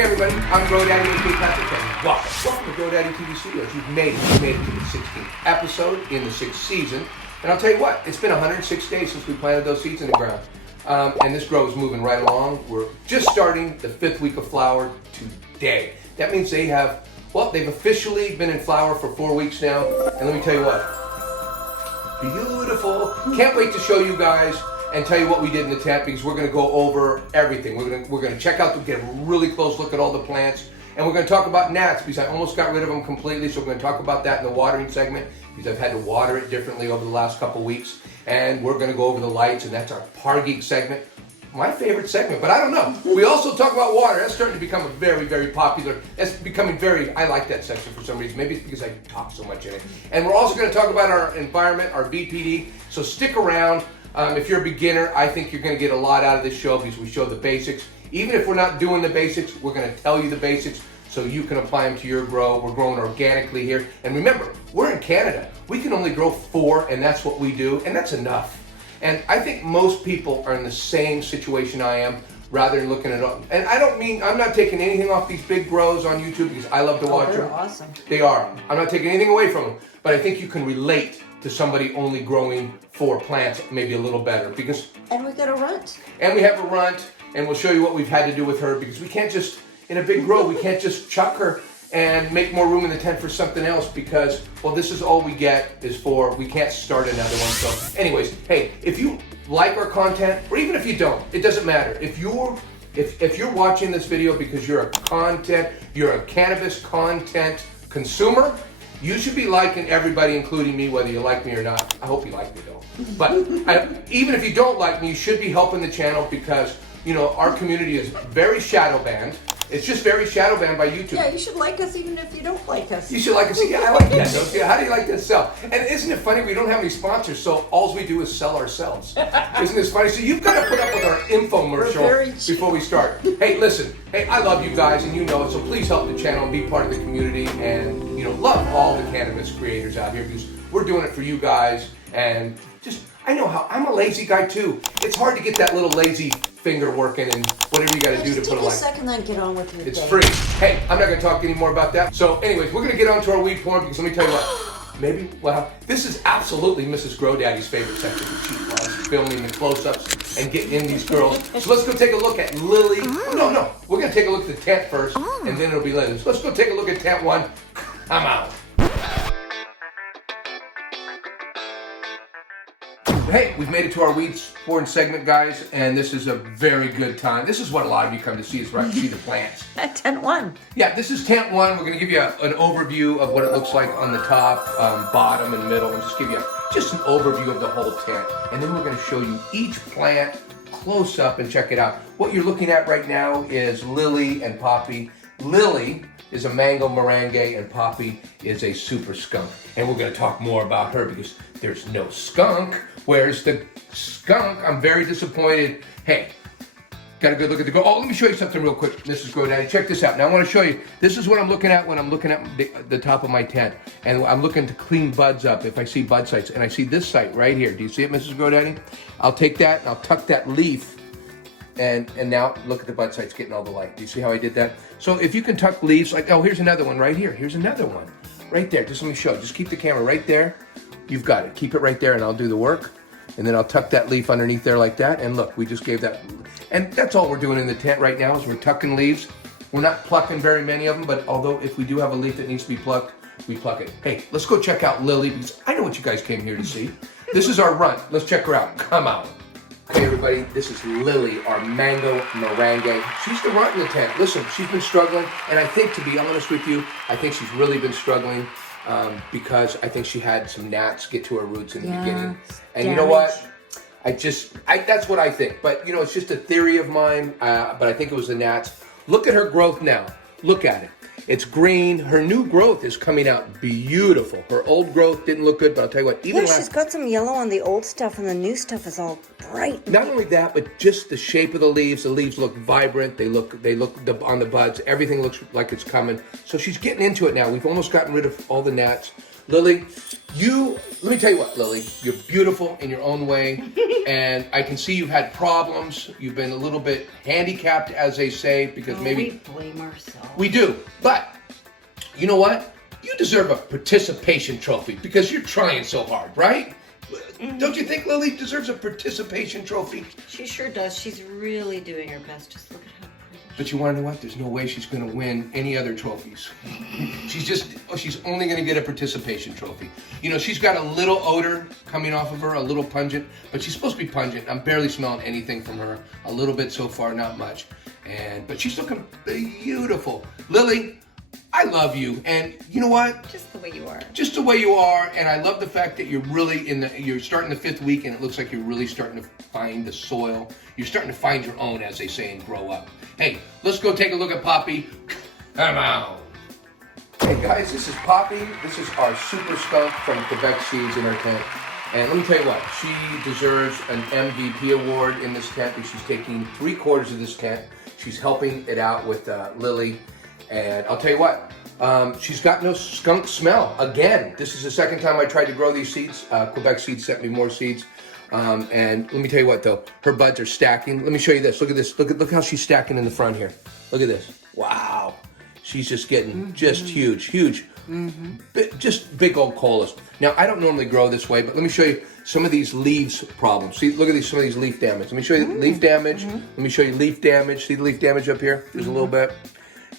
Hey everybody, I'm GoDaddy and Patrick, and welcome to GoDaddy TV Studios. You've made it to the 16th episode in the 6th season. And I'll tell you what, it's been 106 days since we planted those seeds in the ground. And this grow is moving right along. We're just starting the 5th week of flower today. That means they have, well, they've officially been in flower for 4 weeks now. And let me tell you what, beautiful. Can't wait to show you guys and tell you what we did in the tent, because we're going to go over everything. We're going to check out, get a really close look at all the plants, and we're going to talk about gnats, because I almost got rid of them completely. So we're going to talk about that in the watering segment, because I've had to water it differently over the last couple weeks. And we're going to go over the lights, and that's our Geek segment, my favorite segment. But I don't know. We also talk about water. That's starting to become a very, very popular. That's becoming very. I like that section for some reason. Maybe it's because I talk so much in it. And we're also going to talk about our environment, our BPD. So stick around. If you're a beginner, I think you're going to get a lot out of this show, because we show the basics. Even if we're not doing the basics, we're going to tell you the basics so you can apply them to your grow. We're growing organically here. And remember, we're in Canada. We can only grow 4, and that's what we do, and that's enough. And I think most people are in the same situation I am, rather than looking at it. And I don't mean, I'm not taking anything off these big grows on YouTube, because I love to watch them. They're awesome. They are. I'm not taking anything away from them, but I think you can relate to somebody only growing 4 plants maybe a little better, because... And we got a runt. And we have a runt, and we'll show you what we've had to do with her, because we can't just, in a big grow, we can't just chuck her and make more room in the tent for something else, because, well, this is all we get is for, we can't start another one. So anyways, hey, if you like our content, or even if you don't, it doesn't matter. If you're watching this video because you're a cannabis content consumer, you should be liking everybody, including me, whether you like me or not. I hope you like me though. But even if you don't like me, you should be helping the channel, because, you know, our community is very shadow banned. It's just very shadow banned by YouTube. Yeah, you should like us even if you don't like us. You should like us. Yeah, I like that. Don't you? How do you like that sell? And isn't it funny? We don't have any sponsors, so all we do is sell ourselves. Isn't this funny? So you've got to put up with our infomercial before we start. Hey, listen. Hey, I love you guys, and you know it. So please help the channel and be part of the community, and, you know, love all the cannabis creators out here, because we're doing it for you guys. And just, I know how I'm a lazy guy too. It's hard to get that little lazy finger working and whatever you got to do to put a like. Take a second and get on with your It's day. free. Hey, I'm not going to talk anymore about that. So anyways, we're going to get on to our weed porn, because let me tell you what, maybe, well, this is absolutely Mrs. GrowDaddy's favorite section. She loves filming the close-ups and getting in these girls. So let's go take a look at Lily. Oh, no, we're going to take a look at the tent first, and then it'll be Lily. So let's go take a look at tent 1. I'm out. Hey, we've made it to our weeds porn segment, guys, and this is a very good time. This is what a lot of you come to see, is right, see the plants. Tent 1. Yeah, this is tent 1. We're going to give you an overview of what it looks like on the top, bottom, and middle, and just give you just an overview of the whole tent. And then we're going to show you each plant close up and check it out. What you're looking at right now is Lily and Poppy. Lily is a mango merengue, and Poppy is a super skunk. And we're going to talk more about her, because there's no skunk. Where's the skunk? I'm very disappointed. Hey, got a good look at the grow. Oh, let me show you something real quick, Mrs. GrowDaddy. Check this out. Now I want to show you, this is what I'm looking at when I'm looking at the top of my tent. And I'm looking to clean buds up if I see bud sites. And I see this site right here. Do you see it, Mrs. GrowDaddy? I'll take that and I'll tuck that leaf. And now look at the bud sites getting all the light. Do you see how I did that? So if you can tuck leaves, like, oh, here's another one right here. Here's another one right there. Just let me show. Just keep the camera right there. You've got it. Keep it right there, and I'll do the work. And then I'll tuck that leaf underneath there like that. And look, we just gave that. And that's all we're doing in the tent right now, is we're tucking leaves. We're not plucking very many of them, but although if we do have a leaf that needs to be plucked, we pluck it. Hey, let's go check out Lily, because I know what you guys came here to see. This is our runt. Let's check her out. Come out. Hey everybody, this is Lily, our mango merengue. She's the runt in the tent. Listen, she's been struggling, and I think, to be honest with you, I think she's really been struggling because I think she had some gnats get to her roots in the beginning. And you know what? That's what I think. But, you know, it's just a theory of mine, but I think it was the gnats. Look at her growth now. Look at it. It's green. Her new growth is coming out beautiful. Her old growth didn't look good, but I'll tell you what. Yeah, she's got some yellow on the old stuff, and the new stuff is all bright. Not only that, but just the shape of the leaves. The leaves look vibrant. They look on the buds. Everything looks like it's coming. So she's getting into it now. We've almost gotten rid of all the gnats. Lily, let me tell you what, Lily, you're beautiful in your own way, and I can see you've had problems. You've been a little bit handicapped, as they say, because maybe... We blame ourselves. We do, but you know what? You deserve a participation trophy because you're trying so hard, right? Don't you think Lily deserves a participation trophy? She sure does. She's really doing her best. Just look at how pretty. But you want to know what? There's no way she's going to win any other trophies. She's only going to get a participation trophy. You know, she's got a little odor coming off of her, a little pungent, but she's supposed to be pungent. I'm barely smelling anything from her. A little bit so far, not much. But she's looking beautiful. Lily, I love you, and you know what? Just the way you are. Just the way you are, and I love the fact that you're really you're starting the 5th week, and it looks like you're really starting to find the soil. You're starting to find your own, as they say, and grow up. Hey, let's go take a look at Poppy. Come on. Hey guys, this is Poppy. This is our super skunk from Quebec Seeds in our tent. And let me tell you what, she deserves an MVP award in this tent because she's taking 3/4 of this tent. She's helping it out with Lily. And I'll tell you what, she's got no skunk smell. Again, this is the second time I tried to grow these seeds. Quebec Seeds sent me more seeds. And let me tell you what though, her buds are stacking. Let me show you this. Look at this. Look how she's stacking in the front here. Look at this. Wow. She's just getting just huge. Just big old colas. Now, I don't normally grow this way, but let me show you some of these leaves problems. See, look at some of these leaf damage. Let me show you leaf damage. Let me show you leaf damage. See the leaf damage up here? There's a little bit.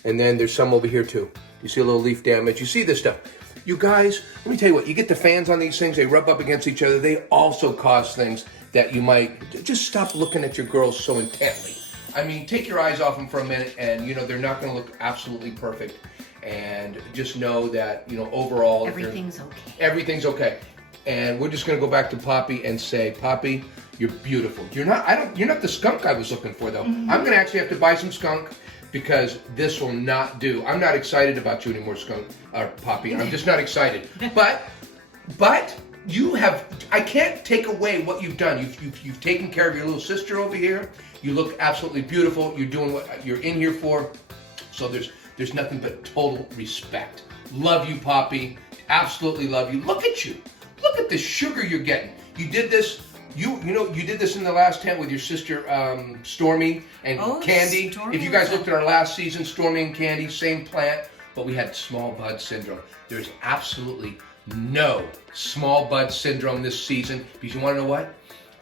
And then there's some over here too. You see a little leaf damage. You see this stuff. You guys, let me tell you what, you get the fans on these things, they rub up against each other. They also cause things that you might, just stop looking at your girls so intently. I mean, take your eyes off them for a minute and, you know, they're not going to look absolutely perfect. And just know that, you know, overall, everything's okay. Everything's okay. And we're just going to go back to Poppy and say, Poppy, you're beautiful. You're not the skunk I was looking for though. I'm going to actually have to buy some skunk, because this will not do. I'm not excited about you anymore, skunk or Poppy. I'm just not excited. But you have. I can't take away what you've done. You've taken care of your little sister over here. You look absolutely beautiful. You're doing what you're in here for. So there's nothing but total respect. Love you, Poppy. Absolutely love you. Look at you. Look at the sugar you're getting. You did this. You did this in the last tent with your sister Stormy and Candy. Stormy, if you guys looked at our last season, Stormy and Candy, same plant, but we had small bud syndrome. There's absolutely no small bud syndrome this season, because you want to know what?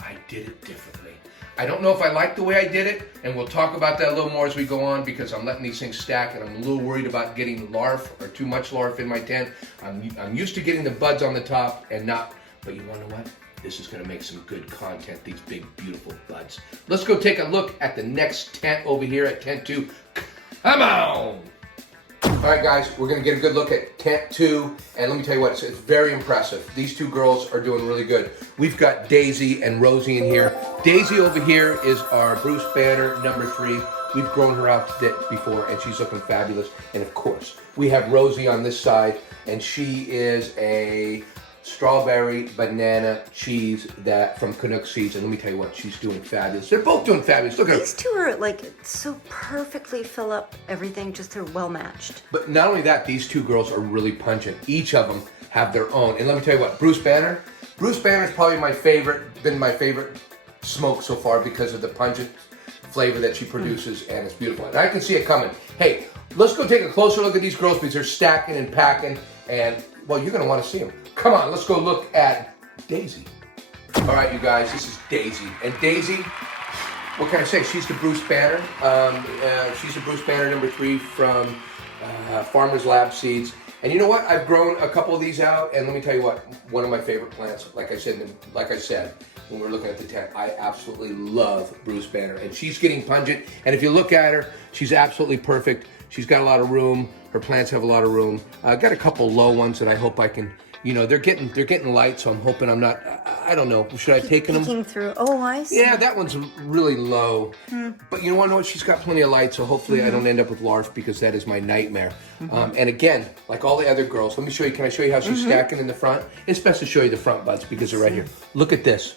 I did it differently. I don't know if I like the way I did it, and we'll talk about that a little more as we go on, because I'm letting these things stack, and I'm a little worried about getting larf or too much larf in my tent. I'm used to getting the buds on the top and not, but you want to know what? This is going to make some good content, these big, beautiful buds. Let's go take a look at the next tent over here at tent 2. Come on! All right, guys, we're going to get a good look at tent 2, and let me tell you what, it's very impressive. These two girls are doing really good. We've got Daisy and Rosy in here. Daisy over here is our Bruce Banner number 3. We've grown her out to death before, and she's looking fabulous. And of course, we have Rosy on this side, and she is a strawberry banana cheese that from Canuk seeds, and let me tell you what, she's doing fabulous. They're both doing fabulous. Look at these two are like so perfectly fill up everything. Just they're well matched. But not only that, these two girls are really pungent. Each of them have their own. And let me tell you what, Bruce Banner is probably been my favorite smoke so far because of the pungent flavor that she produces, and it's beautiful. And I can see it coming. Hey, let's go take a closer look at these girls because they're stacking and packing, and well, you're gonna want to see them. Come on, let's go look at Daisy. All right, you guys, this is Daisy. And Daisy, what can I say? She's the Bruce Banner. She's the Bruce Banner number 3 from Farmers Lab Seeds. And you know what? I've grown a couple of these out, and let me tell you what, one of my favorite plants, like I said when we were looking at the tent, I absolutely love Bruce Banner. And she's getting pungent, and if you look at her, she's absolutely perfect. She's got a lot of room. Her plants have a lot of room. I've got a couple low ones that I hope I can, you know, they're getting light, so I'm hoping I'm not, I don't know, should I take them? Peeking through, oh, I see. Yeah, that one's really low. But you know what, she's got plenty of light, so hopefully I don't end up with larf, because that is my nightmare. And again, like all the other girls, let me show you, can I show you how she's stacking in the front? It's best to show you the front buds because they're right here. Look at this.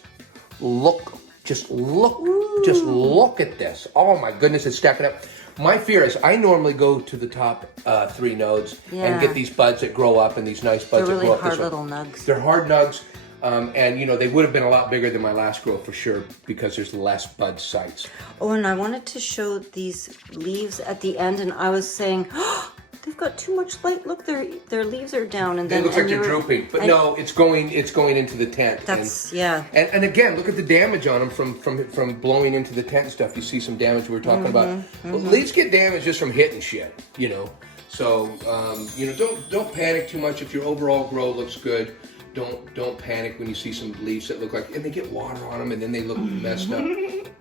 Just look at this. Oh my goodness, it's stacking up. My fear is I normally go to the top 3 nodes and get these buds that grow up and these nice buds They're that really grow up. hard little nugs. They're hard nugs. And you know, they would have been a lot bigger than my last grow for sure because there's less bud sites. Oh, and I wanted to show these leaves at the end, and I was saying, oh, they've got too much light. Look, their leaves are down, and then it looks like they're drooping. But no, it's going into the tent. That's And again, look at the damage on them from blowing into the tent and stuff. You see some damage we were talking about. Well, leaves get damaged just from hitting shit, you know. So you know, don't panic too much if your overall grow looks good. Don't panic when you see some leaves that look like, and they get water on them and then they look messed up.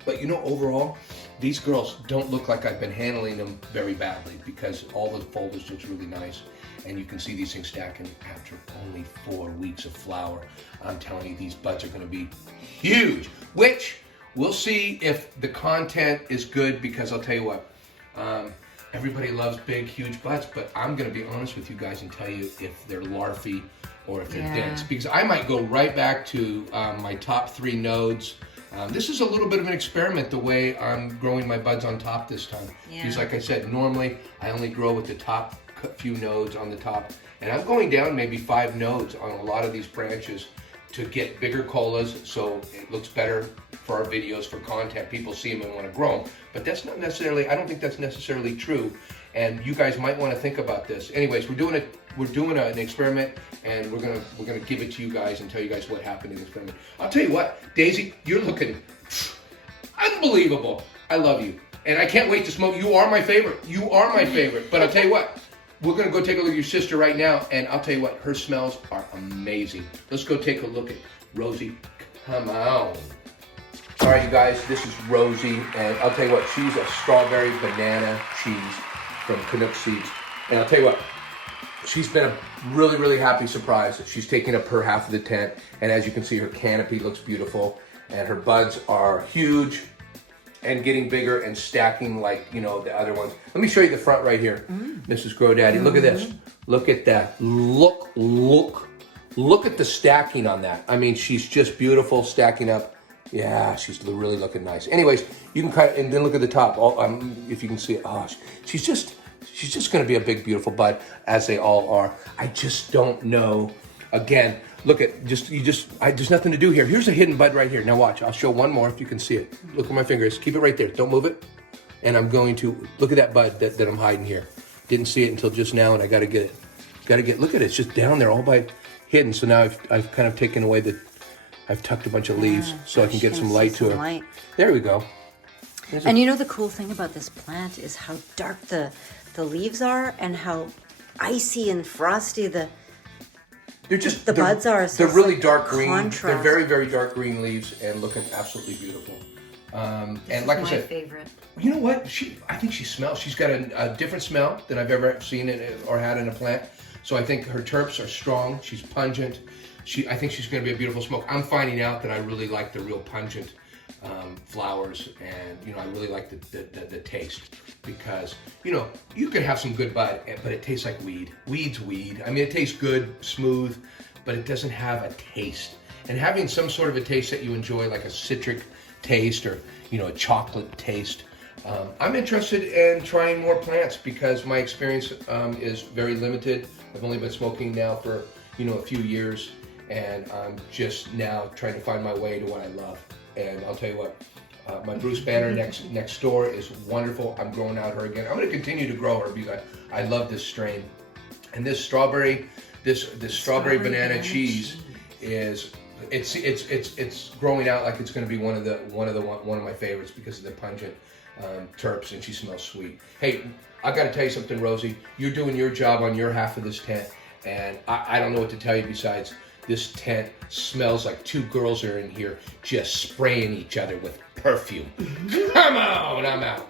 But you know, overall, these girls don't look like I've been handling them very badly because all the foliage looks really nice. And you can see these things stacking after only 4 weeks of flower. I'm telling you, these buds are gonna be huge, which we'll see if the content is good because I'll tell you what, everybody loves big, huge buds, but I'm gonna be honest with you guys and tell you if they're larvae or if they're dense, because I might go right back to my top 3 nodes. This is a little bit of an experiment the way I'm growing my buds on top this time. Because like I said, normally I only grow with the top few nodes on the top, and I'm going down maybe 5 nodes on a lot of these branches to get bigger colas so it looks better for our videos, for content. People see them and want to grow them, but that's not necessarily, I don't think that's necessarily true, and you guys might want to think about this. Anyways, we're doing an experiment, and we're gonna give it to you guys and tell you guys what happened in the experiment. I'll tell you what, Daisy, you're looking unbelievable. I love you, and I can't wait to smoke. You are my favorite. You are my favorite. But I'll tell you what, we're gonna go take a look at your sister right now, and I'll tell you what, her smells are amazing. Let's go take a look at Rosy. Come on. All right, you guys, this is Rosy, and I'll tell you what, she's a strawberry banana cheese from Canuk seeds, and I'll tell you what, she's been a really, really happy surprise. She's taking up her half of the tent, and as you can see, her canopy looks beautiful, and her buds are huge and getting bigger and stacking like, you know, the other ones. Let me show you the front right here, Mrs. Grow Daddy. Look at this. Look at that. Look at the stacking on that. I mean, she's just beautiful, stacking up. Yeah, she's really looking nice. Anyways, you can kind of, and then look at the top. If you can see it, she's just going to be a big, beautiful bud, as they all are. I just don't know. Again, look at, there's nothing to do here. Here's a hidden bud right here. Now watch, I'll show one more if you can see it. Look at my fingers. Keep it right there. Don't move it. And I'm going to, look at that bud that I'm hiding here. Didn't see it until just now, and I got to get it. Look at it. It's just down there all by hidden. So now I've kind of taken away I've tucked a bunch of leaves so I can get some light to it. There we go. And you know the cool thing about this plant is how dark the leaves are and how icy and frosty the buds are. So they're really dark green. Contrast. They're very, very dark green leaves and looking absolutely beautiful. And like I said, favorite. You know what? I think she smells. She's got a different smell than I've ever seen or had in a plant. So I think her terps are strong. She's pungent. I think she's going to be a beautiful smoke. I'm finding out that I really like the real pungent flowers, and you know, I really like the taste, because you know, you can have some good bud, but it tastes like weed. Weed's weed. I mean, it tastes good, smooth, but it doesn't have a taste. And having some sort of a taste that you enjoy, like a citric taste or, you know, a chocolate taste. I'm interested in trying more plants because my experience is very limited. I've only been smoking now for, you know, a few years, and I'm just now trying to find my way to what I love. And I'll tell you what, my Bruce Banner next door is wonderful. I'm growing out her again. I'm going to continue to grow her because I love this strain. And this strawberry, this strawberry banana cheese is it's growing out like it's going to be one of my favorites because of the pungent terps, and she smells sweet. Hey, I got to tell you something, Rosy. You're doing your job on your half of this tent, and I don't know what to tell you besides this tent smells like 2 girls are in here just spraying each other with perfume. Come on, I'm out.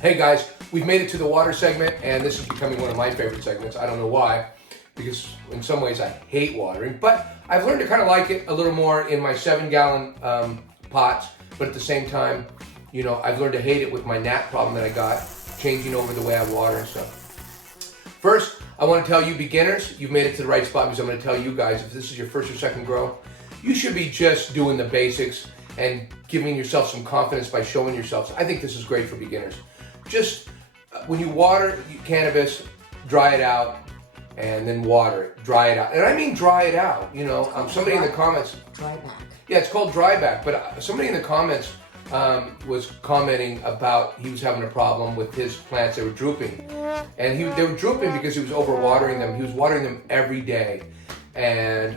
Hey guys, we've made it to the water segment, and this is becoming one of my favorite segments. I don't know why, because in some ways I hate watering, but I've learned to kind of like it a little more in my 7-gallon pots, but at the same time, you know, I've learned to hate it with my gnat problem that I got, changing over the way I water and stuff. First, I want to tell you beginners, you've made it to the right spot, because I'm going to tell you guys, if this is your first or second grow, you should be just doing the basics and giving yourself some confidence by showing yourself. So I think this is great for beginners. Just when you water cannabis, dry it out, and then water it, dry it out. And I mean dry it out, you know. Somebody in the comments... Dry back. Yeah, it's called dry back, but somebody in the comments was commenting about he was having a problem with his plants. They were drooping. And they were drooping because he was overwatering them. He was watering them every day. And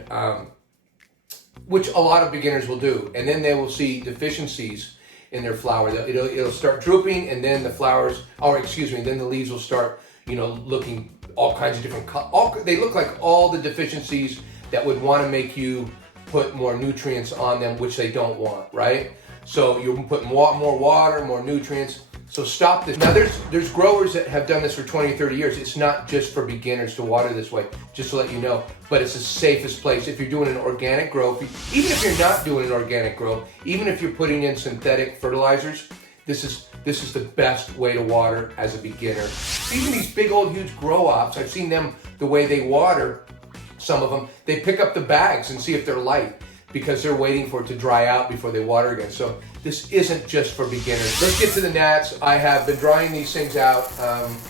which a lot of beginners will do. And then they will see deficiencies in their flower. It'll start drooping, and then the flowers, then the leaves will start, you know, looking all kinds of different colors. They look like all the deficiencies that would want to make you put more nutrients on them, which they don't want, right? So you're putting more water, more nutrients. So stop this. Now there's growers that have done this for 20, 30 years. It's not just for beginners to water this way, just to let you know, but it's the safest place. If you're doing an organic grow, even if you're not doing an organic grow, even if you're putting in synthetic fertilizers, this is the best way to water as a beginner. Even these big old huge grow ops, I've seen them, the way they water, some of them, they pick up the bags and see if they're light because they're waiting for it to dry out before they water again. So this isn't just for beginners. Let's get to the gnats. I have been drying these things out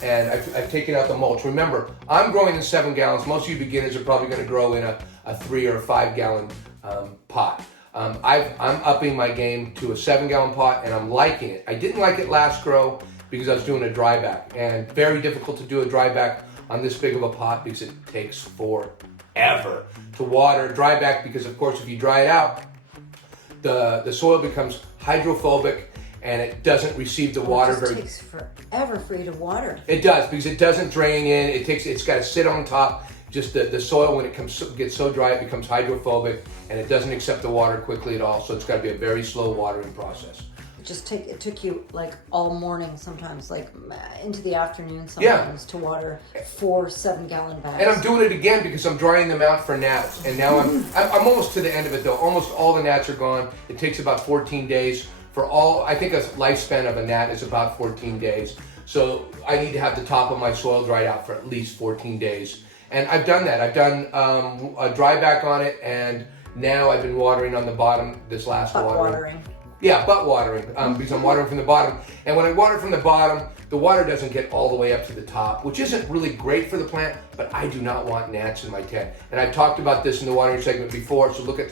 and I've taken out the mulch. Remember, I'm growing in 7 gallons. Most of you beginners are probably going to grow in a 3 or a 5 gallon pot. I'm upping my game to a 7-gallon pot and I'm liking it. I didn't like it last grow because I was doing a dry back, and very difficult to do a dry back on this big of a pot because it takes forever to water dry back, because of course if you dry it out, the soil becomes hydrophobic and it doesn't receive the water very. It takes forever for you to water. It does, because it doesn't drain in. It's got to sit on top. Just the soil, when it gets so dry, it becomes hydrophobic and it doesn't accept the water quickly at all. So it's got to be a very slow watering process. It took you like all morning, sometimes like into the afternoon sometimes, to water 4 7-gallon bags. And I'm doing it again because I'm drying them out for gnats. And now I'm almost to the end of it though. Almost all the gnats are gone. It takes about 14 days for all. I think a lifespan of a gnat is about 14 days. So I need to have the top of my soil dried out for at least 14 days. And I've done that. I've done a dry back on it, and now I've been watering on the bottom this last watering. Yeah, butt watering, because I'm watering from the bottom. And when I water from the bottom, the water doesn't get all the way up to the top, which isn't really great for the plant, but I do not want gnats in my tent. And I've talked about this in the watering segment before, so look at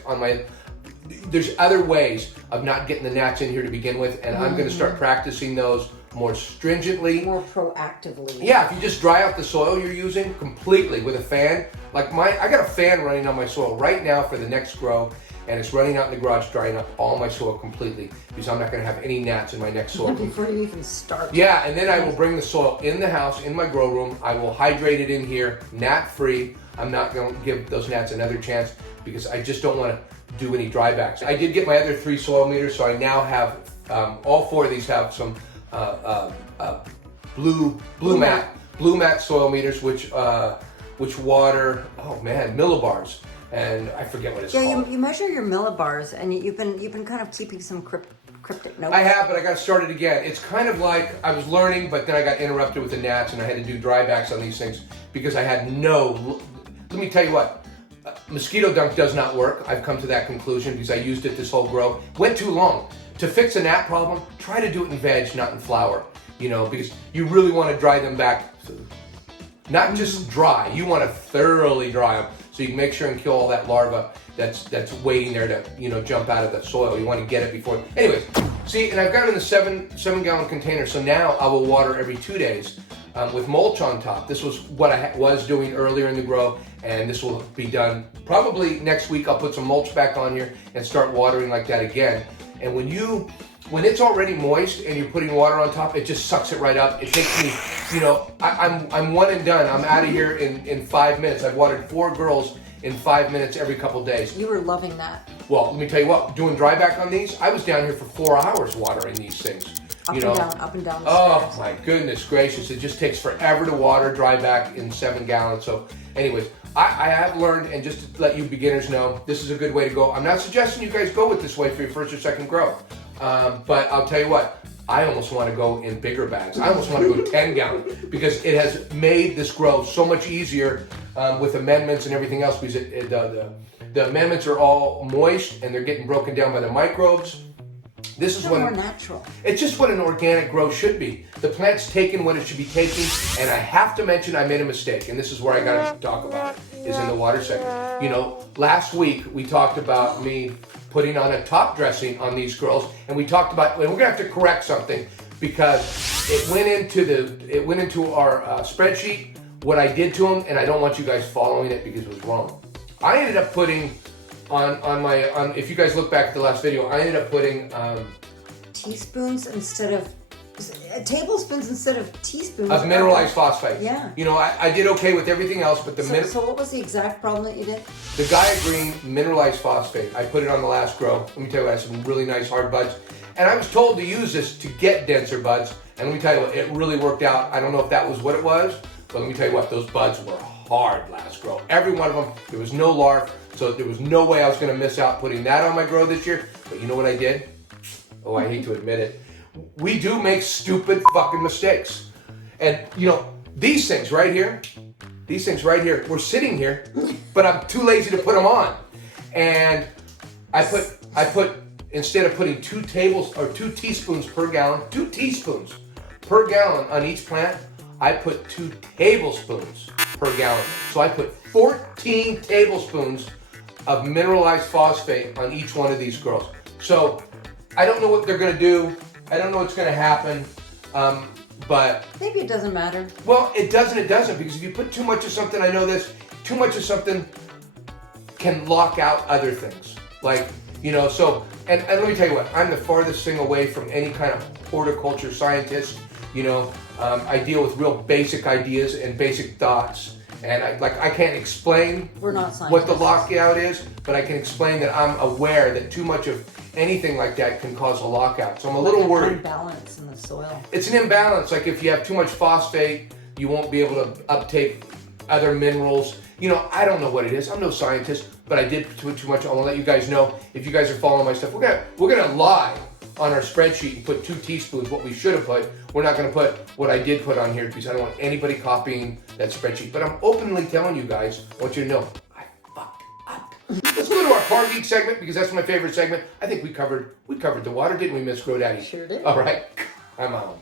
there's other ways of not getting the gnats in here to begin with, and I'm going to start practicing those more stringently. More proactively. Yeah, if you just dry out the soil you're using completely with a fan, like I got a fan running on my soil right now for the next grow, and it's running out in the garage, drying up all my soil completely, because I'm not going to have any gnats in my next soil. Before you even start. Yeah, and then I will bring the soil in the house, in my grow room. I will hydrate it in here, gnat-free. I'm not going to give those gnats another chance because I just don't want to do any dry backs. I did get my other 3 soil meters, so I now have, all 4 of these have some blue mat soil meters, which water, millibars. And I forget what it's called. Yeah, you measure your millibars, and you've been kind of keeping some cryptic notes. I have, but I got started again. It's kind of like I was learning, but then I got interrupted with the gnats, and I had to do dry backs on these things because I had no. Let me tell you what, mosquito dunk does not work. I've come to that conclusion because I used it this whole grow. Went too long. To fix a gnat problem, try to do it in veg, not in flower. You know, because you really want to dry them back. Not just dry. You want to thoroughly dry them, so you can make sure and kill all that larva that's waiting there to jump out of the soil. You want to get it before. Anyways, see, and I've got it in the 7-gallon container. So now I will water every 2 days with mulch on top. This was what I was doing earlier in the grow, and this will be done probably next week. I'll put some mulch back on here and start watering like that again. And when it's already moist and you're putting water on top, it just sucks it right up. It takes me, I'm one and done. I'm out of here in 5 minutes. I've watered 4 girls in 5 minutes every couple days. You were loving that. Well, let me tell you what, doing dry back on these, I was down here for 4 hours watering these things. Up and down the oh stairs. My goodness gracious, it just takes forever to water dry back in 7 gallons. So anyways, I have learned, and just to let you beginners know, this is a good way to go. I'm not suggesting you guys go with this way for your first or second grow, but I'll tell you what, I almost want to go in bigger bags. I almost want to go 10 gallon because it has made this grow so much easier with amendments and everything else, because the amendments are all moist and they're getting broken down by the microbes. This is when more natural. It's just what an organic grow should be. The plant's taking what it should be taking, and I have to mention I made a mistake, and this is where I got to talk about it, is in the water segment. You know, last week we talked about me putting on a top dressing on these girls, and we talked about, and we're gonna have to correct something because it went into our spreadsheet what I did to them, and I don't want you guys following it because it was wrong. I ended up putting on if you guys look back at the last video, I ended up putting teaspoons instead of tablespoons instead of teaspoons of mineralized phosphate. Yeah. You know, I did okay with everything else, but so what was the exact problem that you did? The Gaia Green mineralized phosphate. I put it on the last grow. Let me tell you, I had some really nice hard buds, and I was told to use this to get denser buds. And let me tell you what, it really worked out. I don't know if that was what it was, but let me tell you what, those buds were hard last grow. Every one of them. There was no larf. So there was no way I was going to miss out putting that on my grow this year. But you know what I did? Oh, I hate to admit it. We do make stupid fucking mistakes. And, you know, these things right here, we're sitting here, but I'm too lazy to put them on. And I put instead of putting 2 teaspoons per gallon on each plant, I put 2 tablespoons per gallon. So I put 14 tablespoons of mineralized phosphate on each one of these girls. So I don't know what they're gonna do. I don't know what's gonna happen, but Maybe it doesn't matter. well, it doesn't, because if you put too much of something, I know this, too much of something can lock out other things. Like, you know, so, and let me tell you what, I'm the farthest thing away from any kind of horticulture scientist. You know, I deal with real basic ideas and basic thoughts. And I can't explain We're not what the scientists. lockout is, but I can explain that I'm aware that too much of anything like that can cause a lockout. So I'm a little worried. Imbalance in the soil. It's an imbalance. Like if you have too much phosphate, you won't be able to uptake other minerals. You know, I don't know what it is. I'm no scientist, but I did put too much. I want to let you guys know, if you guys are following my stuff, we're gonna lie on our spreadsheet and put 2 teaspoons, what we should have put. We're not gonna put what I did put on here because I don't want anybody copying that spreadsheet. But I'm openly telling you guys, I want you to know, I fucked up. Let's go to our Farm Geek segment because that's my favorite segment. I think we covered the water, didn't we, Miss Grow Daddy? Sure did. All right, I'm on.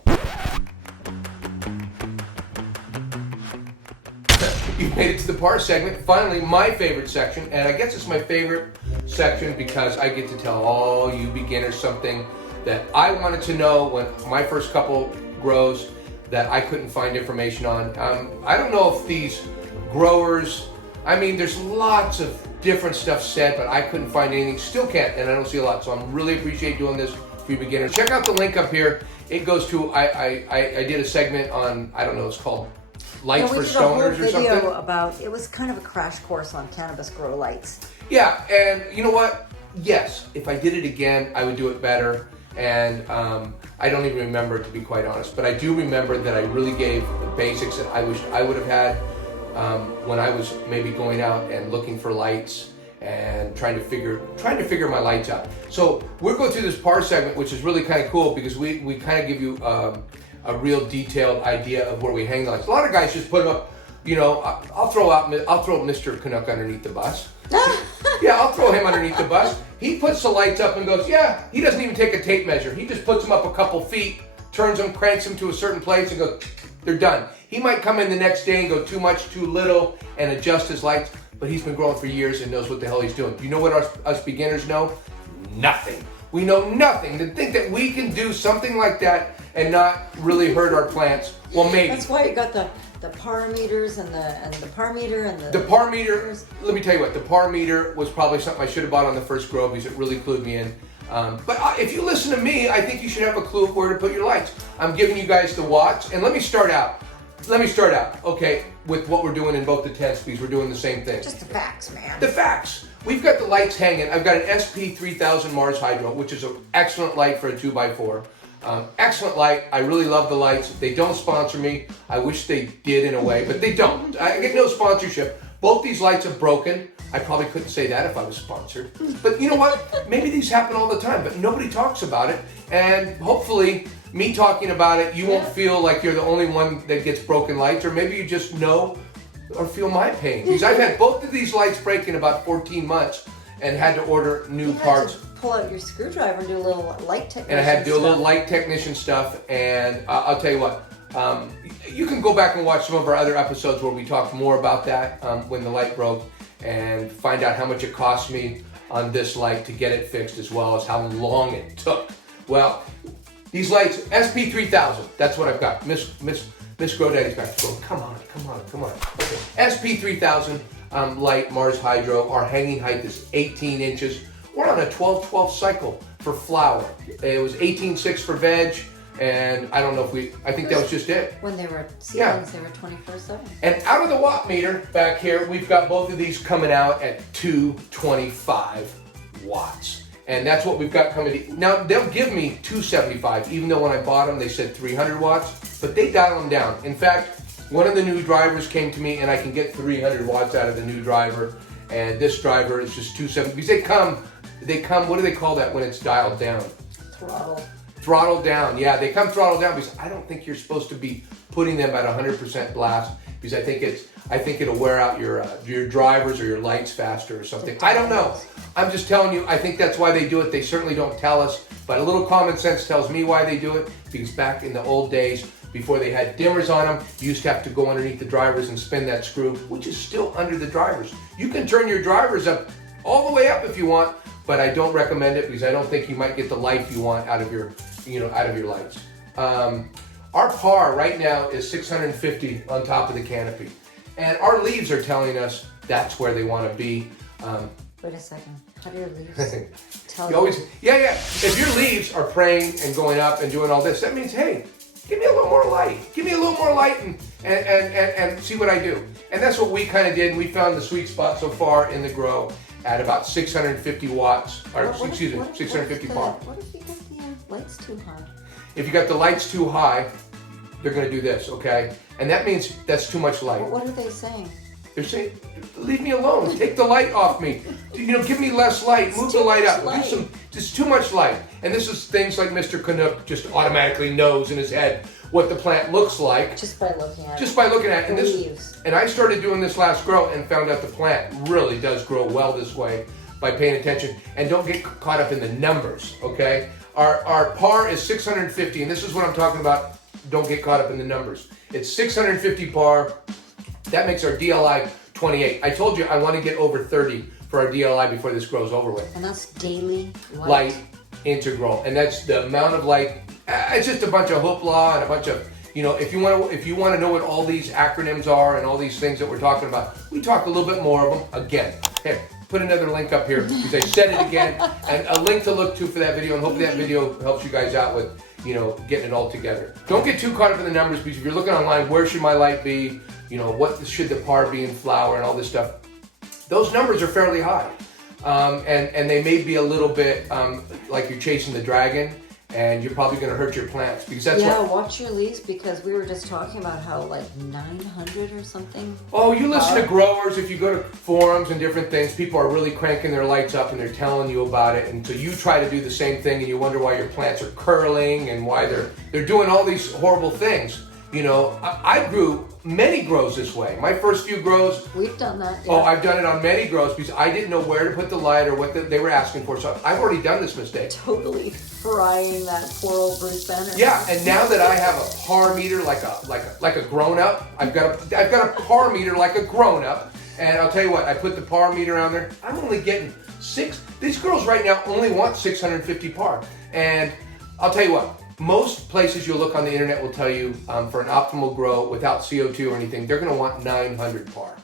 You made it to the par segment. Finally, my favorite section, and I guess it's my favorite section because I get to tell all you beginners something that I wanted to know when my first couple grows that I couldn't find information on. I don't know if these growers, I mean, there's lots of different stuff said, but I couldn't find anything. Still can't, and I don't see a lot. So I'm really appreciate doing this for you beginners. Check out the link up here. It goes to, I did a segment on, I don't know, it's called Lights for Stoners or something. About, it was kind of a crash course on cannabis grow lights. Yeah, and you know what? Yes, if I did it again, I would do it better. And I don't even remember, to be quite honest. But I do remember that I really gave the basics that I wish I would have had when I was maybe going out and looking for lights and trying to figure my lights out. So we're going through this par segment, which is really kind of cool because we kind of give you a real detailed idea of where we hang the lights. A lot of guys just put them up. You know, I'll throw Mr. Canuk underneath the bus. Yeah, I'll throw him underneath the bus. He puts the lights up and goes, yeah, he doesn't even take a tape measure. He just puts them up a couple feet, turns them, cranks them to a certain place and goes, they're done. He might come in the next day and go too much, too little and adjust his lights, but he's been growing for years and knows what the hell he's doing. You know what us beginners know? Nothing. We know nothing. To think that we can do something like that and not really hurt our plants, well, maybe. That's why you got the par meters and the par meter and the par meter. Let me tell you what, the par meter was probably something I should have bought on the first grow because it really clued me in. But if you listen to me, I think you should have a clue of where to put your lights. I'm giving you guys the watts, and let me start out. Okay, with what we're doing in both the tents because we're doing the same thing. Just the facts, man. The facts. We've got the lights hanging. I've got an SP3000 Mars Hydro, which is an excellent light for a 2x4. Excellent light. I really love the lights. They don't sponsor me. I wish they did in a way, but they don't. I get no sponsorship. Both these lights are broken. I probably couldn't say that if I was sponsored. But you know what? Maybe these happen all the time, but nobody talks about it. And hopefully, me talking about it, you won't feel like you're the only one that gets broken lights, or maybe you just know or feel my pain. Because I've had both of these lights break in about 14 months. and had to order new You parts. had to pull out your screwdriver and do a little light technician And I had to do a little stuff. light technician stuff, and I'll tell you what, you can go back and watch some of our other episodes where we talked more about that when the light broke, and find out how much it cost me on this light to get it fixed, as well as how long it took. Well, these lights, SP3000, that's what I've got. Miss Grodaddy's back to go, come on. Okay. SP3000 light, Mars Hydro, our hanging height is 18 inches. We're on a 12-12 cycle for flower. It was 18.6 for veg, and I don't know if I think that was just it. When they were seedlings, they were 24/7. And out of the watt meter back here, we've got both of these coming out at 225 watts. And that's what we've got coming. Now, they'll give me 275, even though when I bought them, they said 300 watts, but they dial them down. In fact, one of the new drivers came to me, and I can get 300 watts out of the new driver, and this driver is just 270, because they come, what do they call that when it's dialed down? Throttle down, yeah, they come throttle down, because I don't think you're supposed to be putting them at 100% blast, because I think it'll wear out your drivers or your lights faster or something. I don't know. I'm just telling you, I think that's why they do it. They certainly don't tell us, but a little common sense tells me why they do it, because back in the old days, before they had dimmers on them, you used to have to go underneath the drivers and spin that screw, which is still under the drivers. You can turn your drivers up all the way up if you want, but I don't recommend it, because I don't think you might get the life you want out of your lights. Our par right now is 650 on top of the canopy, and our leaves are telling us that's where they want to be. Wait a second. How do your leaves tell You always, yeah. If your leaves are praying and going up and doing all this, that means, hey, give me a little more light. Give me a little more light and see what I do. And that's what we kind of did, and we found the sweet spot so far in the grow at about 650 watts, or excuse me, 650 par. What if you get the lights too high? If you got the lights too high, they're going to do this, okay? And that means that's too much light. What are they saying? They're saying, leave me alone. Take the light off me. Give me less light. Move the light up. Do just too much light. And this is things like Mr. Canuk just automatically knows in his head what the plant looks like. Just by looking at it. Just by looking at it. Leaves. And I started doing this last grow and found out the plant really does grow well this way by paying attention. And don't get caught up in the numbers, okay? Our par is 650, and this is what I'm talking about. Don't get caught up in the numbers. It's 650 par. That makes our DLI 28. I told you I want to get over 30 for our DLI before this grows over with. And that's daily light integral, and that's the amount of light. It's just a bunch of hoopla and a bunch of, if you want to know what all these acronyms are and all these things that we're talking about, we talk a little bit more of them again. Here, put another link up here, because I said it again, and a link to look to for that video, and hopefully that video helps you guys out with, getting it all together. Don't get too caught up in the numbers, because if you're looking online, where should my light be? What should the par be in flower and all this stuff? Those numbers are fairly high. And they may be a little bit like you're chasing the dragon, and you're probably going to hurt your plants, because that's watch your leaves, because we were just talking about how like 900 or something. Oh, you listen to growers. If you go to forums and different things, people are really cranking their lights up and they're telling you about it, and so you try to do the same thing, and you wonder why your plants are curling and why they're doing all these horrible things. I grew many grows this way. My first few grows. We've done that. Yeah. Oh, I've done it on many grows, because I didn't know where to put the light or what they were asking for. So I've already done this mistake. Totally frying that poor old Bruce Banner. Yeah, and now that I have a par meter like a grown up, I've got a par meter like a grown up, and I'll tell you what, I put the par meter on there. I'm only getting 6. These girls right now only want 650 par, and I'll tell you what. Most places you'll look on the internet will tell you for an optimal grow without CO2 or anything, they're going to want 900 par.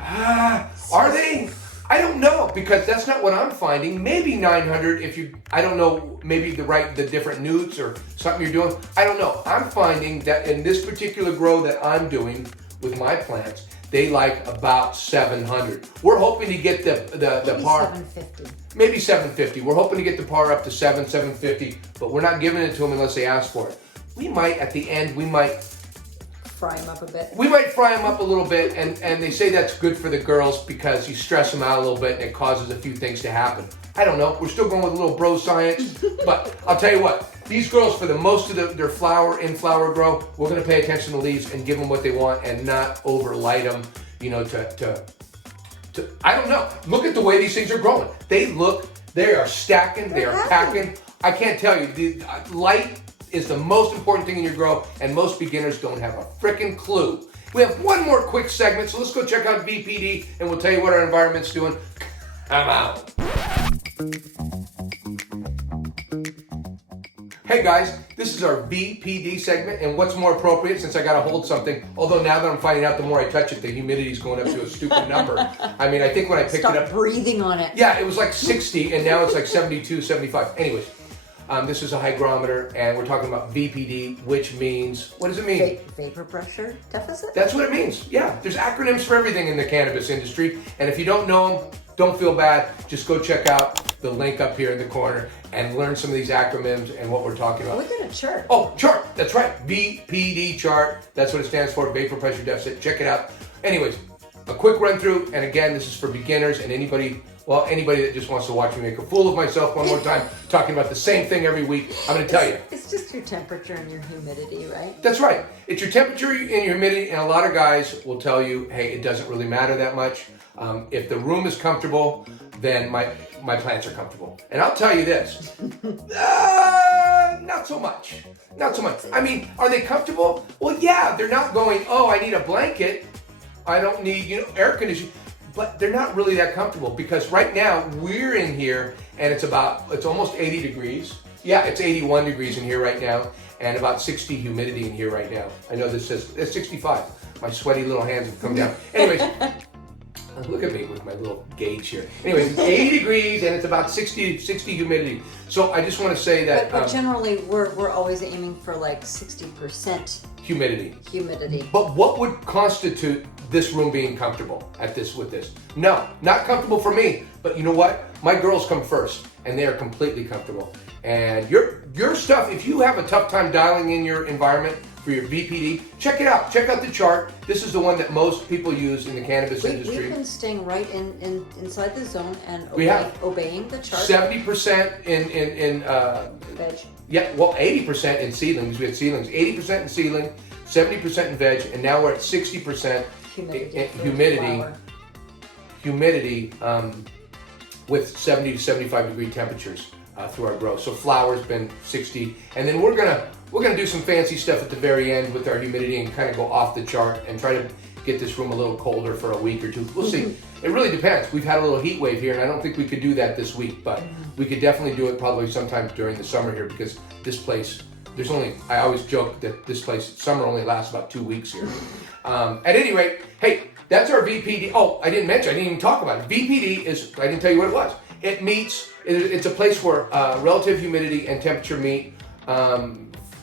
Are they? I don't know, because that's not what I'm finding. Maybe 900 I don't know, maybe the different newts or something you're doing. I don't know. I'm finding that in this particular grow that I'm doing with my plants, they like about 700. We're hoping to get the par. 750. Maybe 750. We're hoping to get the par up to 750, but we're not giving it to them unless they ask for it. We might, at the end, fry them up a bit. We might fry them up a little bit, and they say that's good for the girls, because you stress them out a little bit and it causes a few things to happen. I don't know. We're still going with a little bro science, but I'll tell you what. These girls, for the most of their in-flower grow, we're going to pay attention to leaves and give them what they want and not overlight them, I don't know. Look at the way these things are growing. They are stacking, they are packing. I can't tell you, the light is the most important thing in your grow, and most beginners don't have a freaking clue. We have one more quick segment, so let's go check out VPD, and we'll tell you what our environment's doing. Come out. Hey guys, this is our VPD segment, and what's more appropriate since I gotta hold something, although now that I'm finding out the more I touch it, the humidity's going up to a stupid number. I mean, I think when I picked it up... Stop breathing on it. Yeah, it was like 60, and now it's like 72, 75. Anyways, this is a hygrometer, and we're talking about VPD, which means, what does it mean? Vapor pressure deficit? That's what it means, yeah. There's acronyms for everything in the cannabis industry, and if you don't know them, don't feel bad. Just go check out the link up here in the corner and learn some of these acronyms and what we're talking about. Look at a chart. Oh, chart, that's right. VPD chart, that's what it stands for, vapor pressure deficit. Check it out. Anyways, a quick run through, and again, this is for beginners and anybody that just wants to watch me make a fool of myself one more time, talking about the same thing every week. I'm going to tell you. It's just your temperature and your humidity, right? That's right. It's your temperature and your humidity, and a lot of guys will tell you, hey, it doesn't really matter that much. If the room is comfortable, then my plants are comfortable. And I'll tell you this, not so much. Not so much. I mean, are they comfortable? Well, yeah, they're not going, oh, I need a blanket. I don't need, air conditioning. But they're not really that comfortable because right now we're in here and it's almost 80 degrees. Yeah, it's 81 degrees in here right now and about 60 humidity in here right now. I know this says, it's 65. My sweaty little hands have come down. Anyways, look at me with my little gauge here. Anyways, it's 80 degrees and it's about 60 humidity. So I just want to say that... But generally, we're always aiming for like 60% humidity. Humidity. But what would constitute this room being comfortable with this? No, not comfortable for me. But you know what? My girls come first and they are completely comfortable. And your stuff, if you have a tough time dialing in your environment for your VPD, check it out. Check out the chart. This is the one that most people use in the cannabis industry. We've been staying right inside the zone and obeying the chart. 70% in veg. Yeah, well, 80% in seedlings. We had seedlings. 80% in seedling, 70% in veg, and now we're at 60% humidity with 70 to 75 degree temperatures through our grow. So flower's been 60, and then we're gonna do some fancy stuff at the very end with our humidity and kind of go off the chart and try to get this room a little colder for a week or two. We'll see. It really depends. We've had a little heat wave here, and I don't think we could do that this week, but we could definitely do it probably sometime during the summer here because this place, I always joke that this place, summer only lasts about 2 weeks here. At any rate, hey, that's our VPD. Oh, I didn't even talk about it. VPD I didn't tell you what it was. It's a place where relative humidity and temperature meet.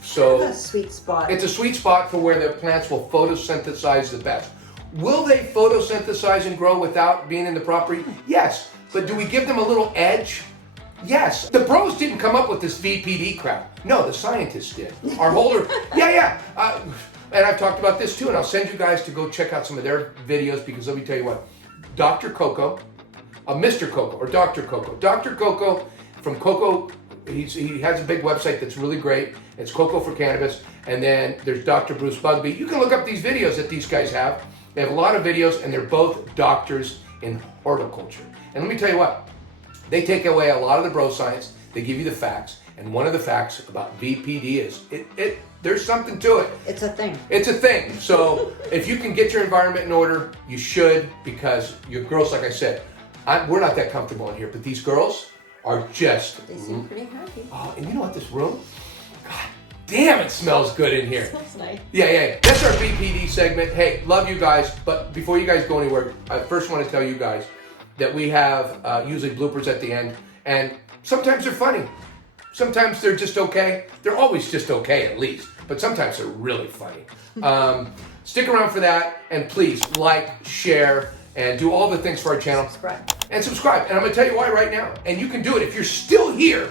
So a sweet spot. It's a sweet spot for where the plants will photosynthesize the best. Will they photosynthesize and grow without being in the proper heat? Yes. But do we give them a little edge? Yes. The pros didn't come up with this VPD crap. No, the scientists did. Our holder, yeah. And I've talked about this too, and I'll send you guys to go check out some of their videos because let me tell you what, Dr. Coco, Mr. Coco, or Dr. Coco. Dr. Coco from Coco, he has a big website that's really great. It's Coco for Cannabis. And then there's Dr. Bruce Bugby. You can look up these videos that these guys have. They have a lot of videos, and they're both doctors in horticulture. And let me tell you what, they take away a lot of the bro science. They give you the facts. And one of the facts about VPD is there's something to it. It's a thing. It's a thing. So if you can get your environment in order, you should, because your girls, like I said, we're not that comfortable in here, but these girls are just... They seem pretty happy. Oh, and you know what, this room? God damn, it smells good in here. Smells nice. Yeah. That's our VPD segment. Hey, love you guys, but before you guys go anywhere, I first want to tell you guys that we have usually bloopers at the end, and sometimes they're funny. Sometimes they're just okay. They're always just okay, at least. But sometimes they're really funny. Stick around for that. And please like, share, and do all the things for our channel. Subscribe. And I'm going to tell you why right now. And you can do it. If you're still here,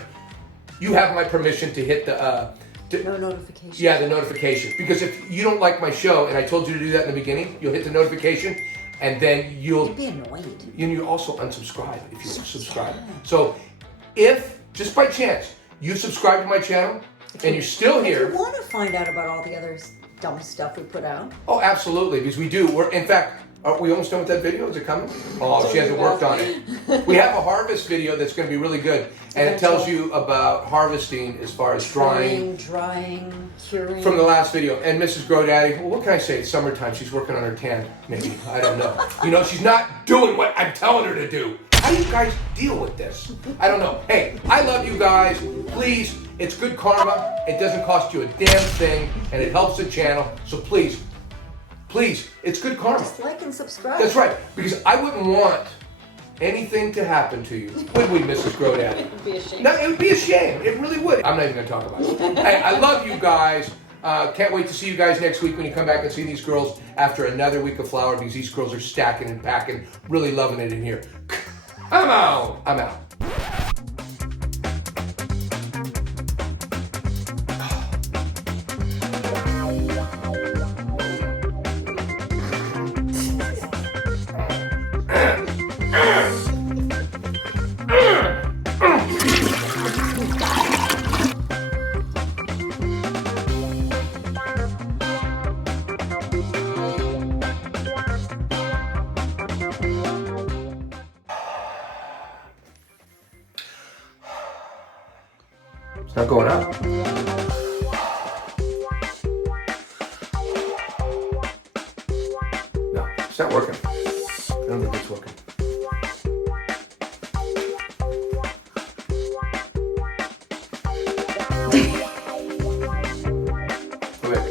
you have my permission to hit the... no notification. Yeah, the notification. Because if you don't like my show, and I told you to do that in the beginning, you'll hit the notification, and then you'd be annoyed. And you also unsubscribe if you subscribe. So if, just by chance, you subscribe to my channel, and you're still If here. you want to find out about all the other dumb stuff we put out. Oh, absolutely, because we do. In fact, are we almost done with that video? Is it coming? Oh, she hasn't worked on it. We have a harvest video that's going to be really good, and it tells you about harvesting as far as drying, curing. From the last video. And Mrs. Grodaddy, well, what can I say? It's summertime. She's working on her tan, maybe. I don't know. You know, she's not doing what I'm telling her to do. How do you guys deal with this? I don't know. Hey, I love you guys. Please, it's good karma. It doesn't cost you a damn thing, and it helps the channel. So please, it's good karma. Just like and subscribe. That's right, because I wouldn't want anything to happen to you, would we, Mrs. Grodaddy? It would be a shame. No, it would be a shame. It really would. I'm not even going to talk about it. Hey, I love you guys. Can't wait to see you guys next week when you come back and see these girls after another week of flower, because these girls are stacking and packing, really loving it in here. I'm out. It's not going up. No, it's not working. I don't think it's working. Okay.